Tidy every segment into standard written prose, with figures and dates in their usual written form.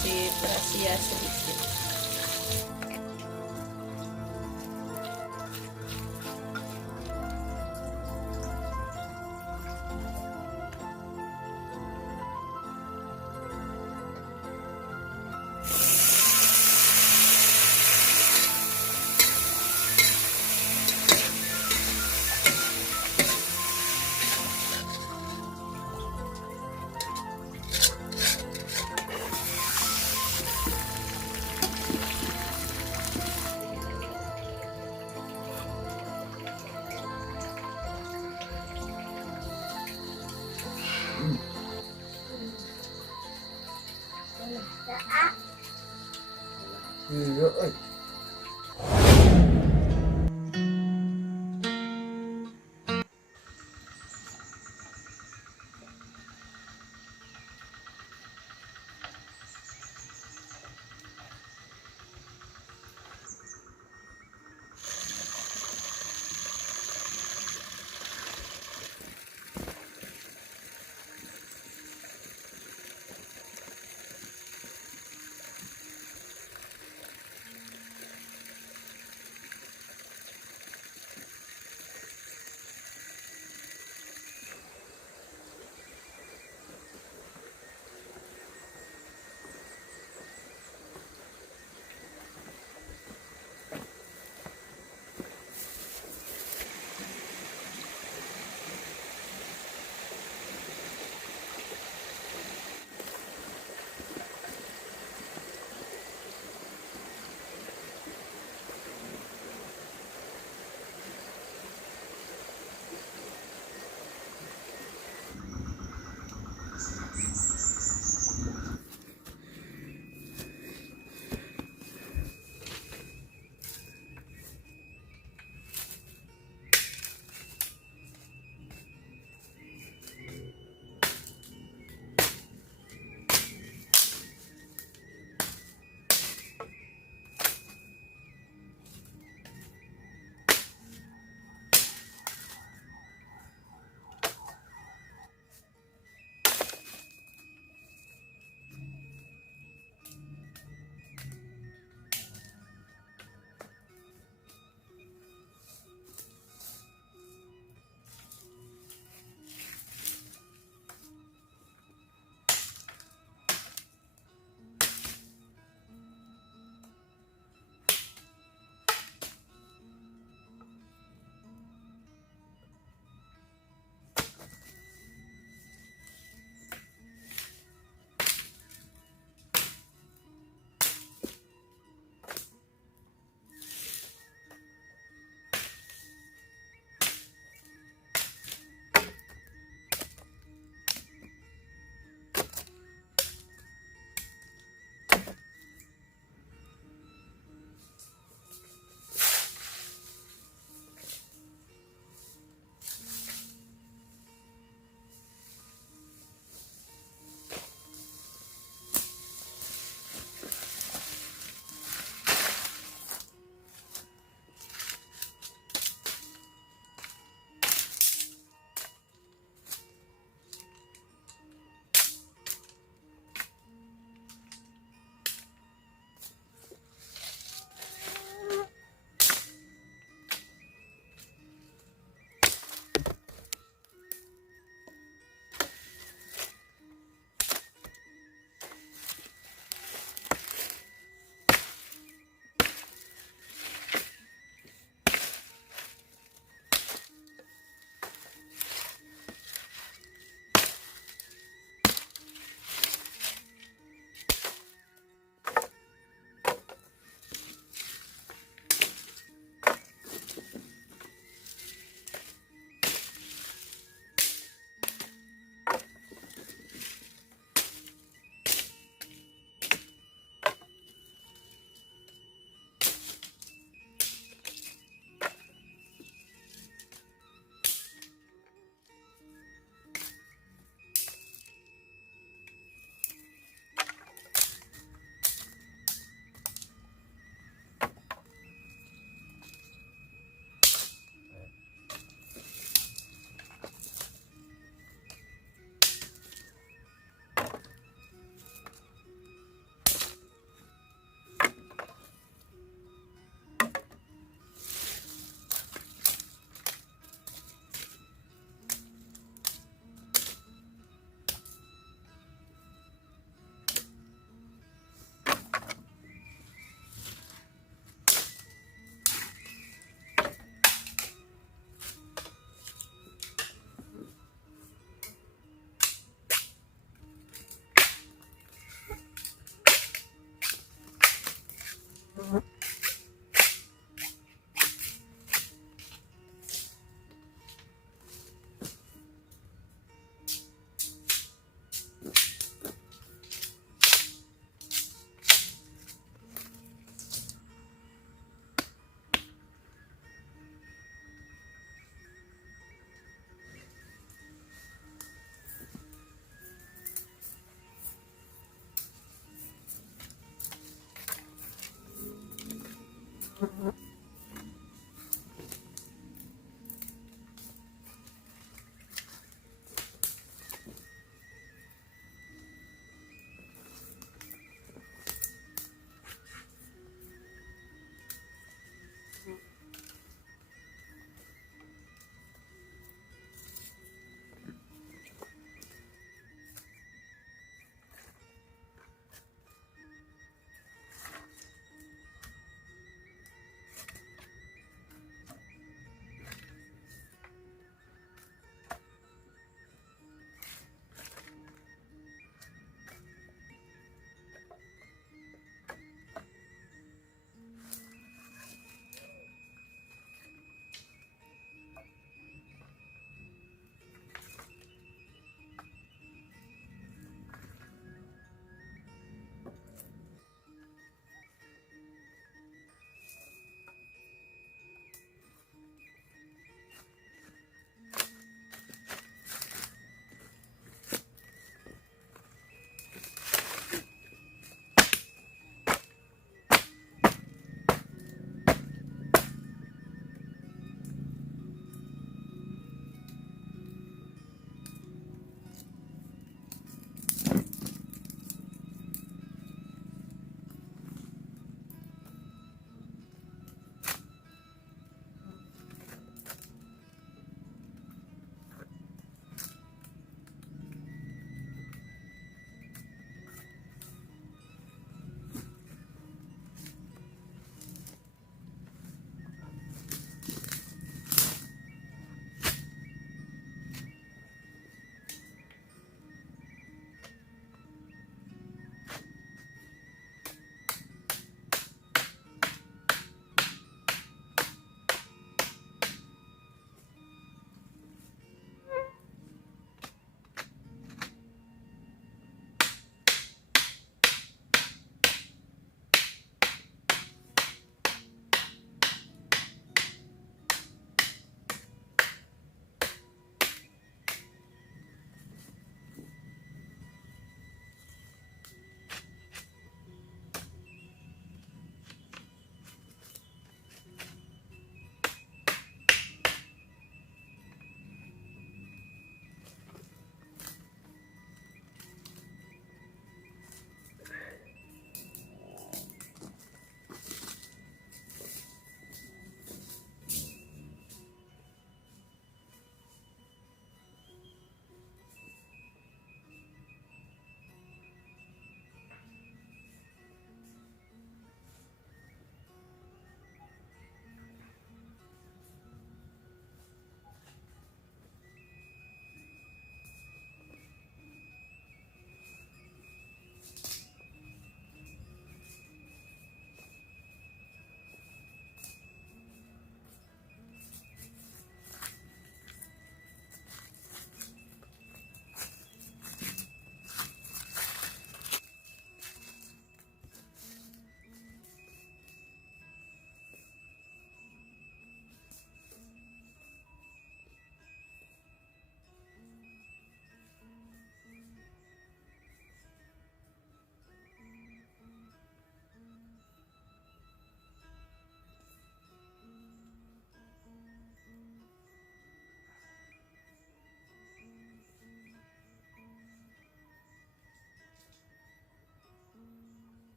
kasi para siya sedikit. Iya,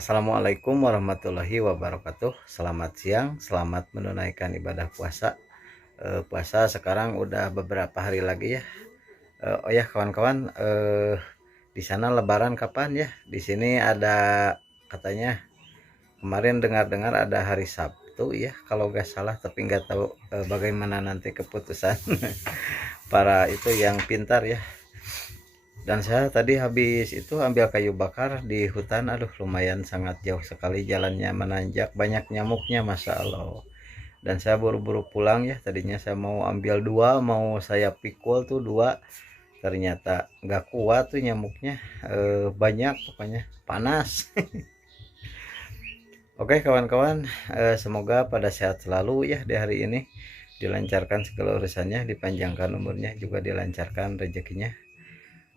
Assalamualaikum warahmatullahi wabarakatuh. Selamat siang, selamat menunaikan ibadah puasa. puasa. Sekarang udah beberapa hari lagi ya. Oh ya kawan-kawan, di sana Lebaran kapan ya? Di sini ada katanya kemarin dengar-dengar ada hari Sabtu ya kalau nggak salah, tapi nggak tahu bagaimana nanti keputusan para itu yang pintar ya. Dan saya tadi habis itu ambil kayu bakar di hutan. Aduh, lumayan sangat jauh sekali jalannya, menanjak, banyak nyamuknya, masya Allah. Dan saya buru-buru pulang ya, tadinya saya mau ambil dua, mau saya pikul tuh dua, ternyata nggak kuat tuh nyamuknya. Banyak pokoknya, panas. Oke kawan-kawan, semoga pada sehat selalu ya di hari ini, dilancarkan segala urusannya, dipanjangkan umurnya, juga dilancarkan rezekinya.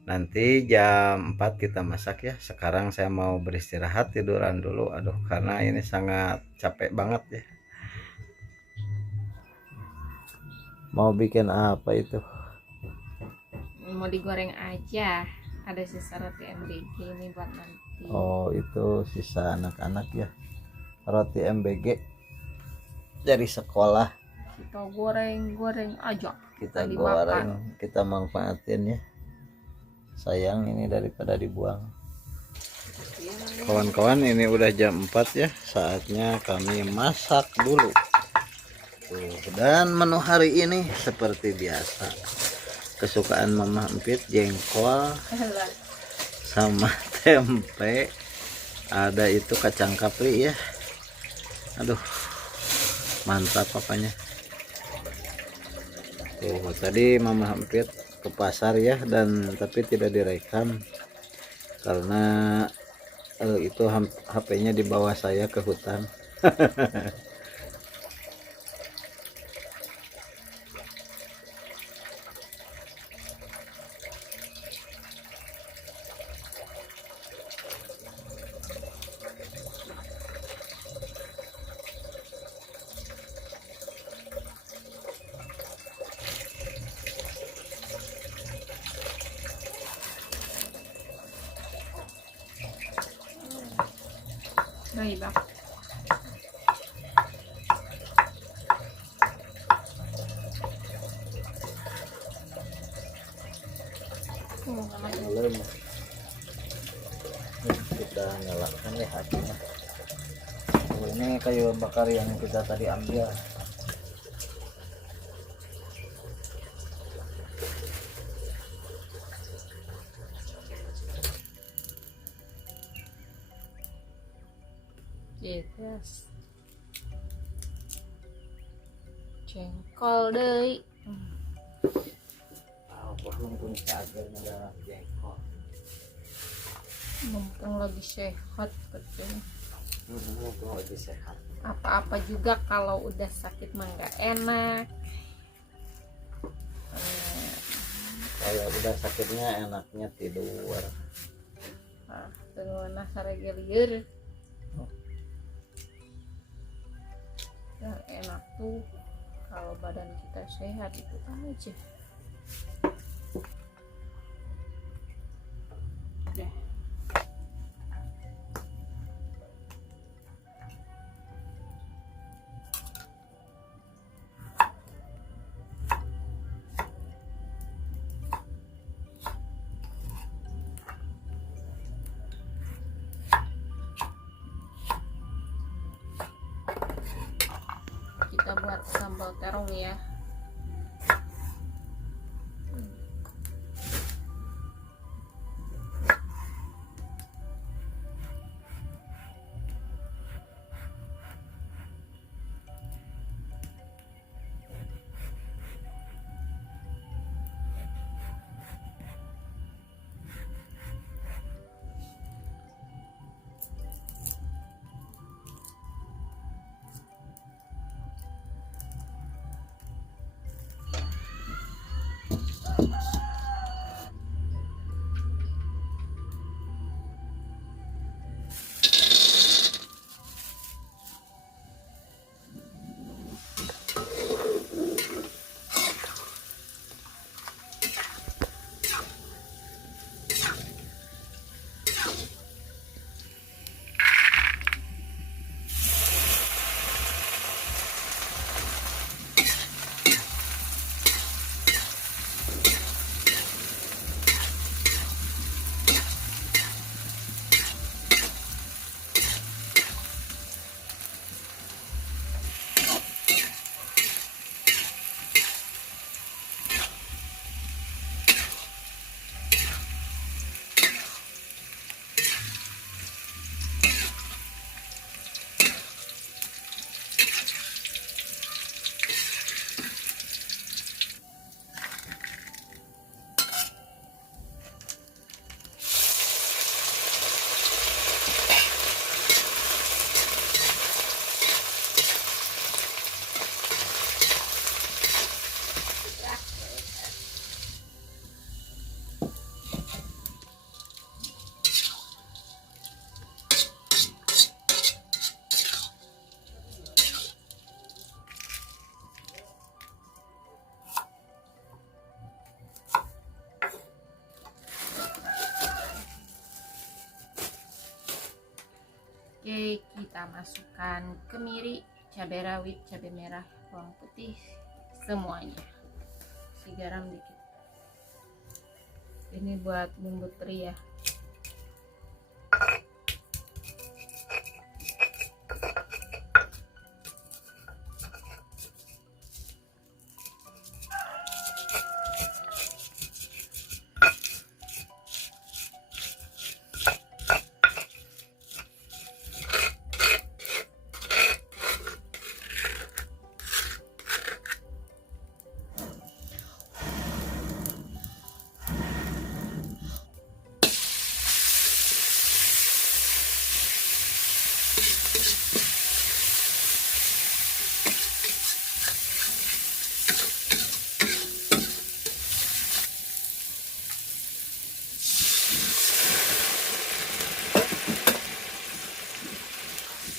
Nanti jam 4 kita masak ya. Sekarang saya mau beristirahat, tiduran dulu. Aduh, karena ini sangat capek banget ya. Mau bikin apa itu? Mau digoreng aja. Ada sisa roti MBG ini buat nanti. Oh, itu sisa anak-anak ya. Roti MBG dari sekolah. Kita goreng aja. Kita dimakan. goreng, kita manfaatin ya. Sayang ini daripada dibuang. Kawan-kawan, ini udah jam 4 ya. Saatnya kami masak dulu. Tuh, dan menu hari ini seperti biasa. Kesukaan Mama Empit, jengkol sama tempe. Ada itu kacang kapri ya. Aduh, mantap apanya. Tuh, tadi Mama Empit ke pasar ya, dan tapi tidak direkam karena itu HP-nya di bawah saya ke hutan. Baik, Bang. Belum. Kita nyalakan ya apinya. Oh, ini kayu bakar yang kita tadi ambil. Yes. Jengkol deh. Mumpung ada jengkol. Mumpung lagi sehat katanya. Mumpung lagi sehat. Apa-apa juga kalau udah sakit mah nggak enak. Kalau udah sakitnya enaknya tidur. Nah, dengan saregelir. Yang enak tuh kalau badan kita sehat itu aja. Udah. Kita buat sambal terong ya. kita masukkan kemiri, cabai rawit, cabai merah, bawang putih, semuanya. Kasih garam dikit. Ini buat bumbu teri ya.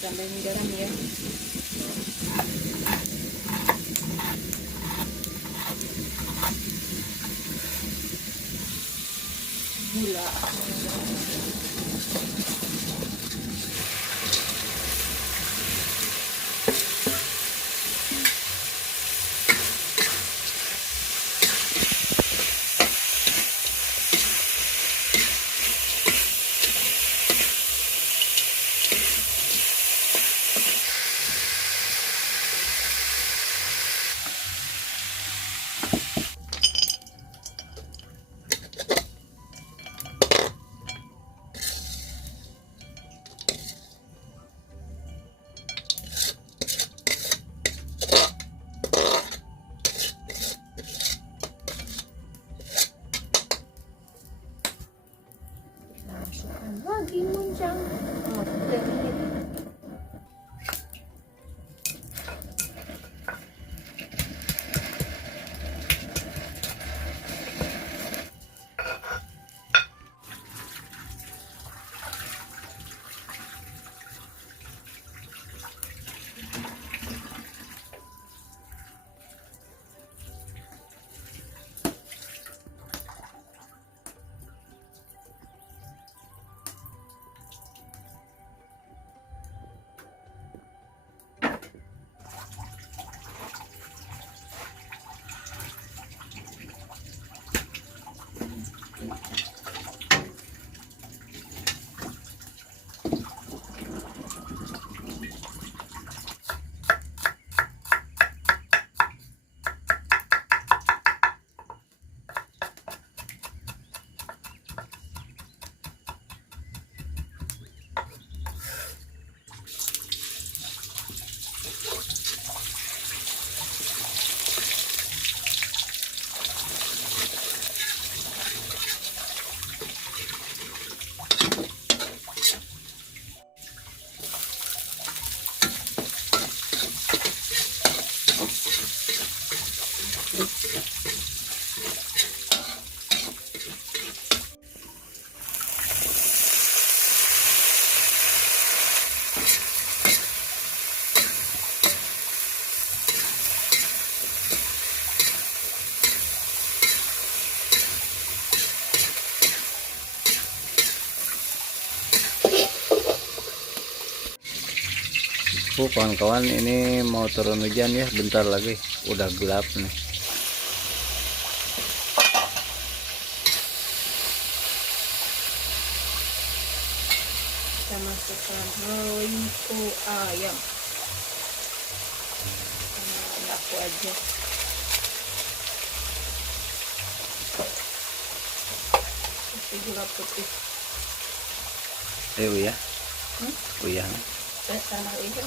Tambahin garam ya. Gula. Masukkan lagi munjang. Kawan-kawan, ini mau turun hujan ya, bentar lagi udah gelap nih. Kita masukkan lempu ayam. Aku aja. Kasih gula putih. Ya. Uyah. Sama itu.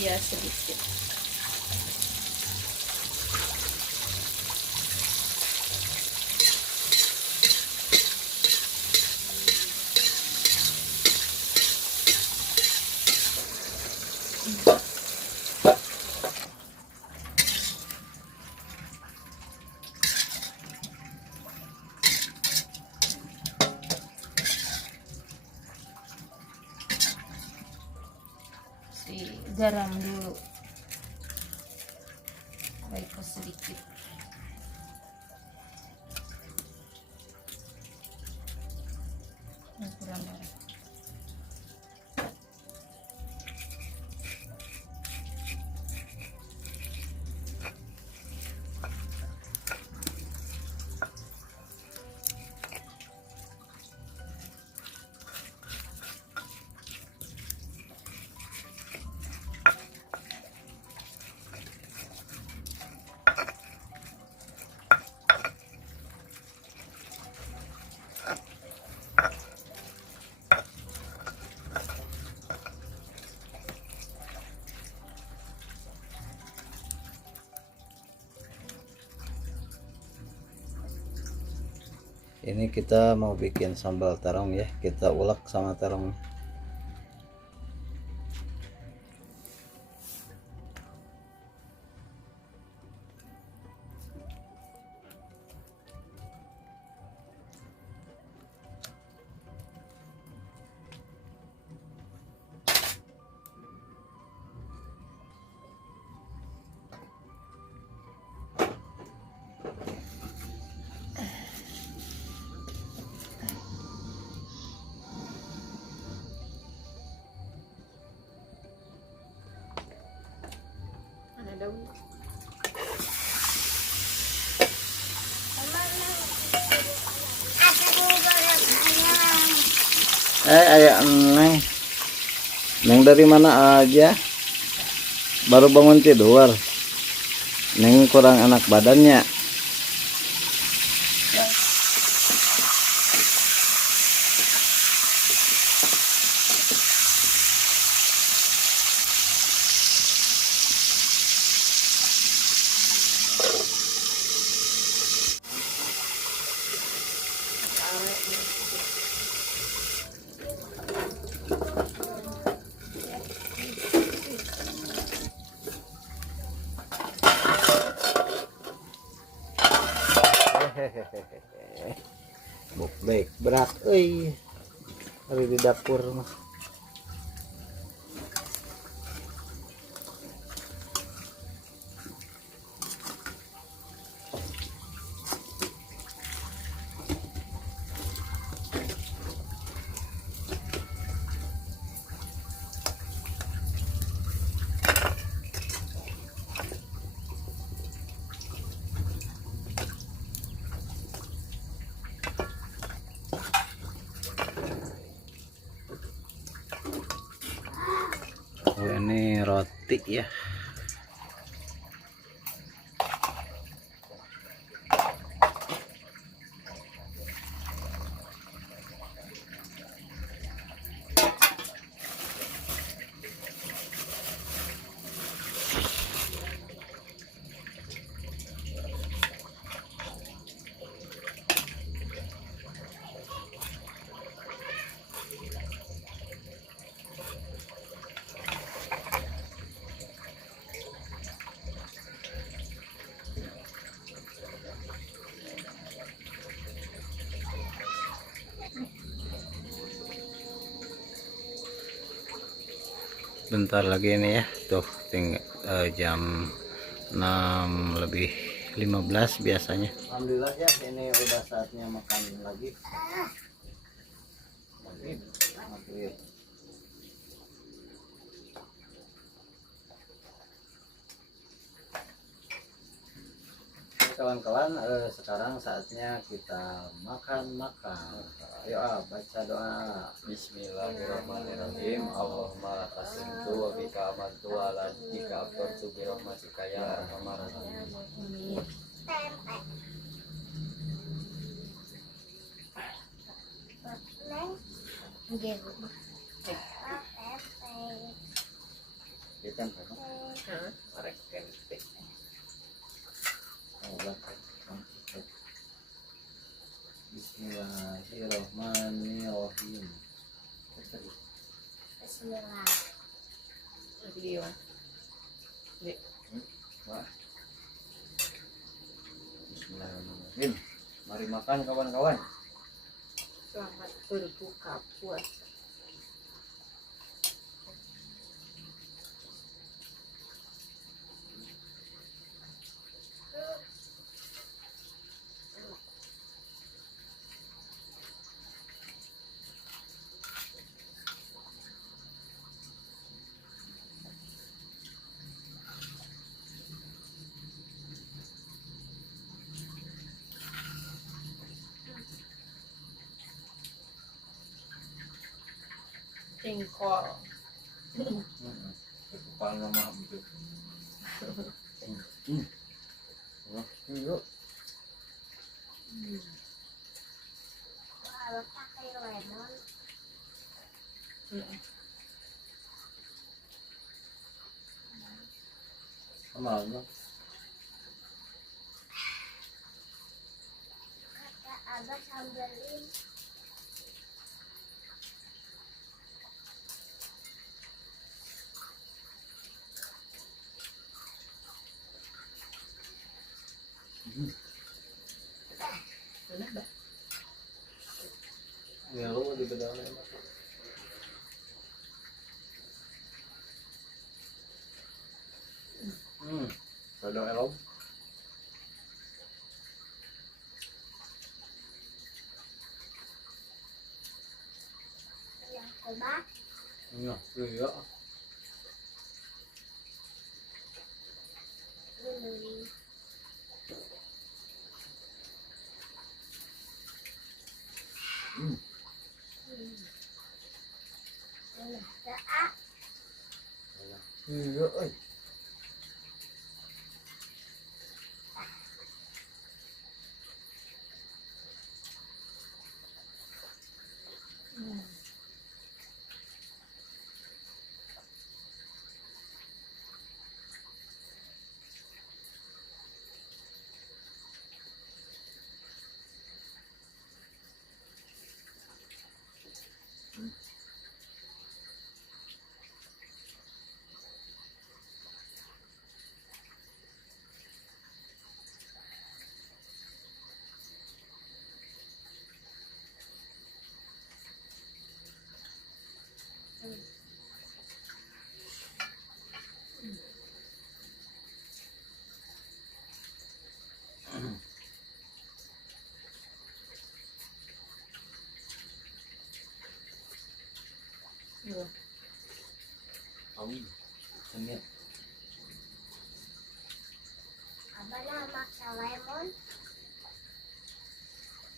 Iya sedikit. Garam dulu, baik sedikit. Kurang garam. Ini kita mau bikin sambal terong ya, kita ulek sama terong. Ada daun. Ayah Neng, Neng dari mana aja? Baru bangun tidur. Neng kurang enak badannya. Baik berat, hari di dapur mah. Oh, ini roti ya. Bentar lagi ini ya, tuh tinggal jam 6:15 biasanya. Alhamdulillah ya, ini udah saatnya makan lagi. Kawan-kawan, sekarang saatnya kita makan. Ayo baca doa. Bismillahirrahmanirrahim. Allahumma lakasintu wa bika amantu wa la bika aftartu bi rahmatika ya arhamar rahimin. Kita Mari makan kawan-kawan. Selamat berbuka puasa. Jengkol. Kepala mama betul. Wah, yuk. Kalau pakai lemon, Amalnya. kata abah sambelin. Benar dah. Ya lu mau dibedain apa? Bedang elok. Yang coba, Iya, iya. hmm, enak tak? Iya, ơi. Iya. Ông ini Abah nak makan lemon,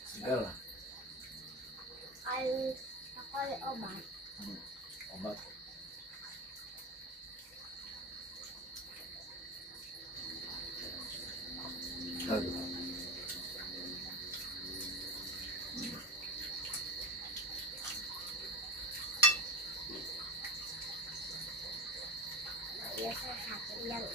segala air pakai obat. obat. Aduh. Biasa satu yang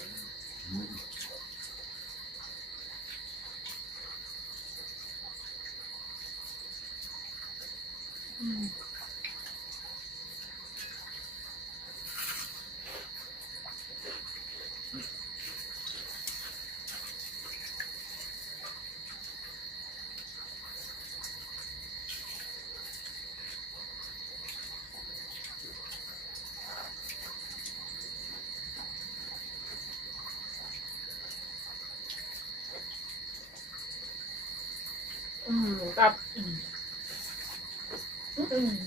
Mantap.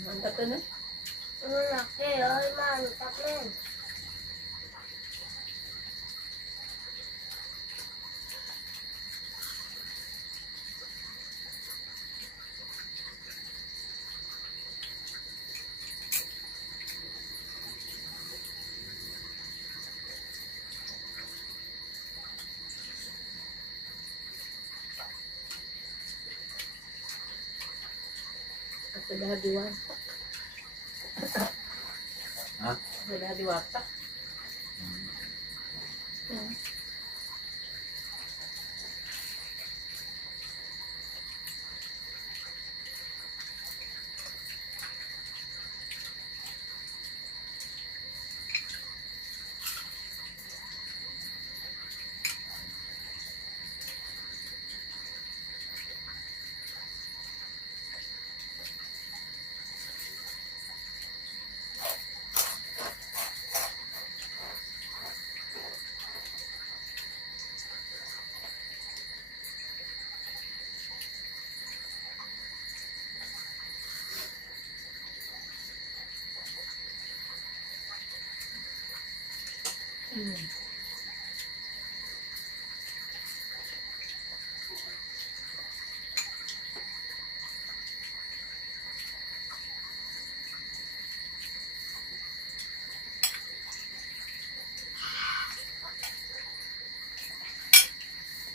Mantap kan? laki, oi mantap men. Sudah diwasak. Hah? Sudah diwasak.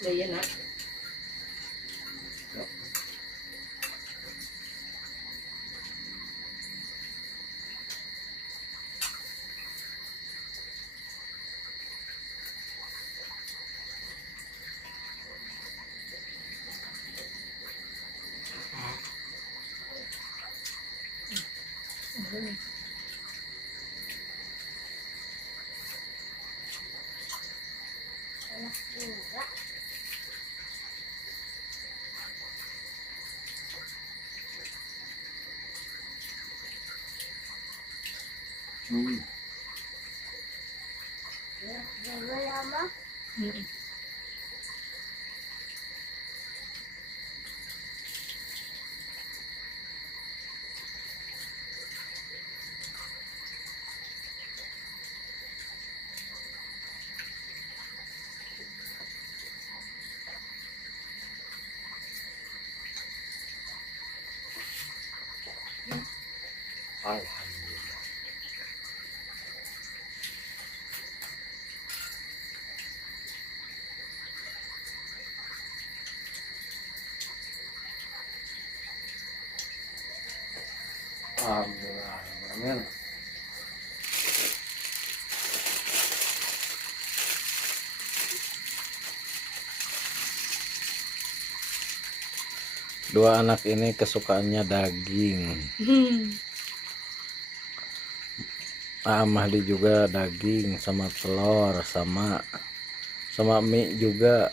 Iya nak. Enak juga. Jangan lama. Alhamdulillah. Alhamdulillah. Amin. Dua anak ini kesukaannya daging. Mahdi juga daging sama telur sama mie juga.